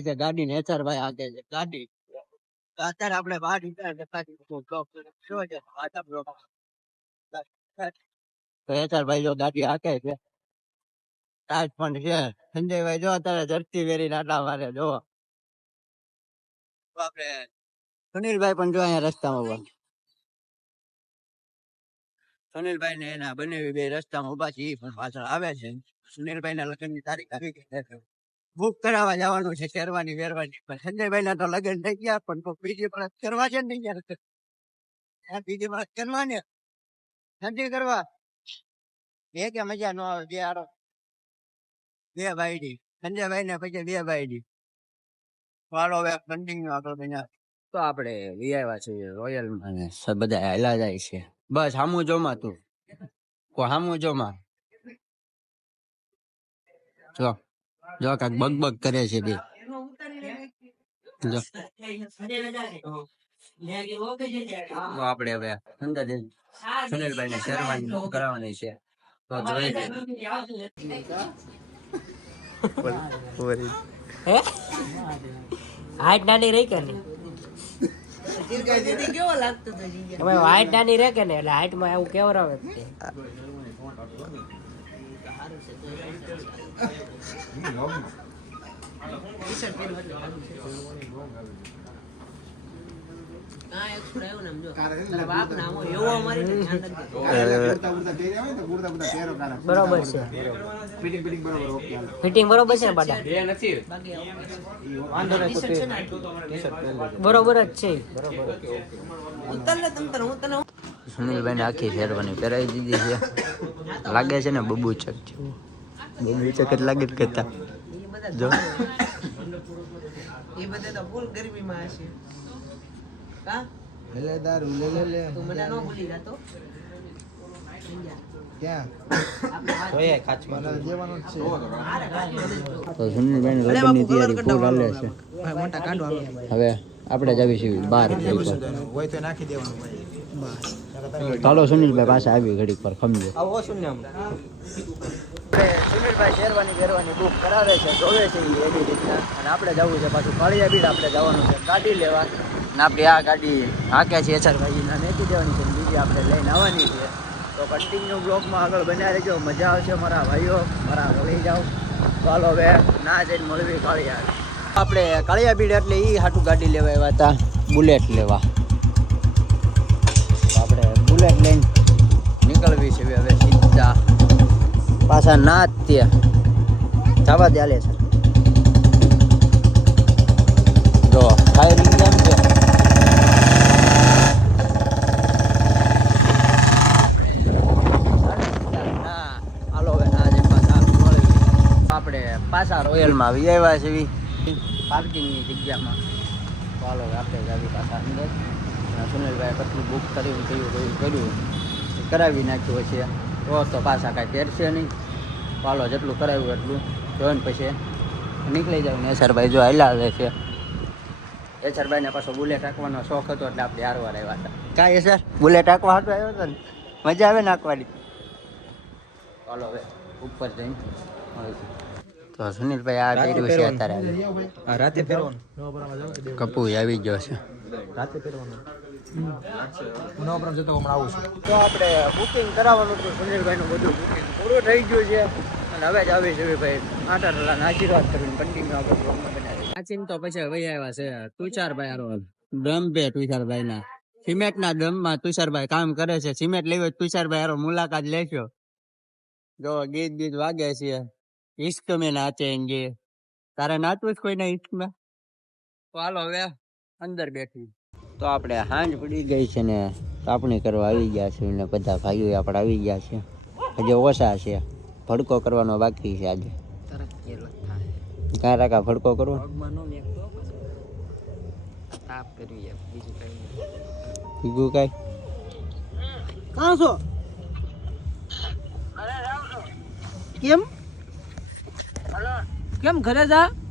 છે. ગાડી ને છે. ગાડી. પણ છે. સંજયભાઈ જો અત્યારે ધરતી વેરી નાટા મારે જો. આપણે સુનિલભાઈ પણ જો અહીંયા રસ્તામાં ઊભા. સુનિલભાઈ ને એના બંને બે રસ્તામાં ઊભા છે પણ પાછળ આવે છે. સુનિલભાઈ ના લગ્નની તારીખ આવી ગઈ બુક કરાવવા જવાનું છે, શેરવાની, વેરવાની. પણ સંજયભાઈ ના તો લગ્ન થઈ ગયા, પણ બીજી પણ કરવા છે ને યાર. બીજી પણ કરવા ને. નથી કરવા બે કે મજા નો આવે, બે આરો બે ભાઈડી. સંજયભાઈ ને પછી બે ભાઈડી. વાળો હવે કન્ટિન્યુ આગળ તો આપણે આવ્યા છીએ, રોયલમાં બધા હેલા જાય છે. બસ હામુ જોમાં તું. કો હામુ જોમાં? જો જો કાક બગ બગ કરે છે બે. જો. આપણે હવે અંદર સુનિલભાઈ ને શેરવાની કરાવવાની છે. તો જોઈએ હાઈટ નાની રહી કે નહીં? હવે હાઈટ નાની રહે કે ને એટલે હાઈટમાં એવું કેવરાવે જ તે. બરોબર છે. ફિટિંગ બરોબર છે ને બાટા? બરોબર જ છે. સુનિલભાઈ ને આખી શેરવાની પહેરાવી દીધી છે. લાગે છે ને બબુ ચક જેવું બબુ ચક જ લાગે જ કરતા જો એ બધા તો ફૂલ ગરમીમાં હશે. કા? લે દારૂ લે લે લે. તું મને ન ભૂલી જાતો હવે આપણે જ આવીશું બહાર હોય તો નાખી દેવાનું ભાઈ. ચાલો સુનિલભાઈ પાસે આવી ઘડીક પર ખમજો સુનિલભાઈ શેરવાની પહેરવાની બુક કરાવે છે જોવે છે એવી રીતના. અને આપણે જવું છે પાછું કાળિયા બીડ આપણે જવાનું છે. કાઢી લેવા અને આપણી આ ગાડી હાકે છે એચઆરભાઈ ના, નેતી દેવાની છે અને બીજી આપણે લઈને આવવાની છે. તો કન્ટિન્યુ બ્લોગમાં આગળ બન્યા રહેજો, મજા આવશે મારા ભાઈઓ, મારા લઈ જાઓ. ચાલો હવે ના જઈને મળવી કાળિયા આપણે કાળિયા બીડ એટલે ઈ હાટું ગાડી લેવા આવ્યા હતા, બુલેટ લેવા. તો આપણે બુલેટ લઈને નીકળવી છે હવે સીધા. પાછા ના જ તે જવા દે આલે છે જો ફાયરિંગ કેમ છે ના, હાલો હવે ના જઈને પાછા મળીએ. આપણે પાછા રોયલમાં આવી આવ્યા છે પાર્કિંગની જગ્યામાં. તો હાલો આપણે જ આવી પાછા અંદર. સુનિલભાઈ કેટલું બુક કર્યું કયું કયું કર્યું. કરાવી નાખ્યું છે. તો તો પાછા કાંઈ પહેરશે નહીં. પાલો જેટલું કરાવ્યું એટલું. જોઈને પછી નીકળી જાવ ને એસરભાઈ જો હાલ્યા આવે છે. એસરભાઈને પાછો બુલેટ હાંકવાનો શોખ હતો એટલે આપણે હારવાર આવ્યા હતા. કાંઈ સર બુલેટ હાંકવા હતો આવ્યો હતો ને? મજા આવે નાખવાની. ચાલો હવે ઉપર જઈને મળીશું. તો સુનિલભાઈ આ કર્યું છે અત્યારે રાતે પહેરવાનું કપુ આવી ગયો છે. રાતે પહેરવાનું જતો હમણાં આવું છું. તો આપણે બુકિંગ કરાવવાનું હતું. સુનિલભાઈનું બધું બુકિંગ પૂરું થઈ ગયું છે. અને હવે જ આવી છે ભાઈ. આટા ટલાના આશીર્વાદ કરીને કન્ટિન્યુ બનાવી પ્રાચીન તો પછી વહી આવ્યા છે. તુષારભાઈ હારો. ડમ બે તુષારભાઈ ના સિમેન્ટ ના ડમમાં તુષારભાઈ કામ કરે છે. સિમેન્ટ લેવો હોય તુષારભાઈ હારો મુલાકાત લેશો. જો ગીત ગીત વાગે છે. ઇશ્ક મેં નાચેંગે તારે નાચવું છે કોઈના ઇશ્કમાં? તો હાલો હવે અંદર બેઠી. તો આપણે હાંજ પડી ગઈ છે ને કાપણી કરવા આવી ગયા છે ને બધા ભાઈઓ આપણે આવી ગયા છે. હજી ઓછા છે. ભડકો કરવાનો બાકી છે આજે. કાં રાકા ભડકો કરવો? બીજું કઈ બીજું કઈ? કાં છો. કેમ? કેમ ઘરે જા?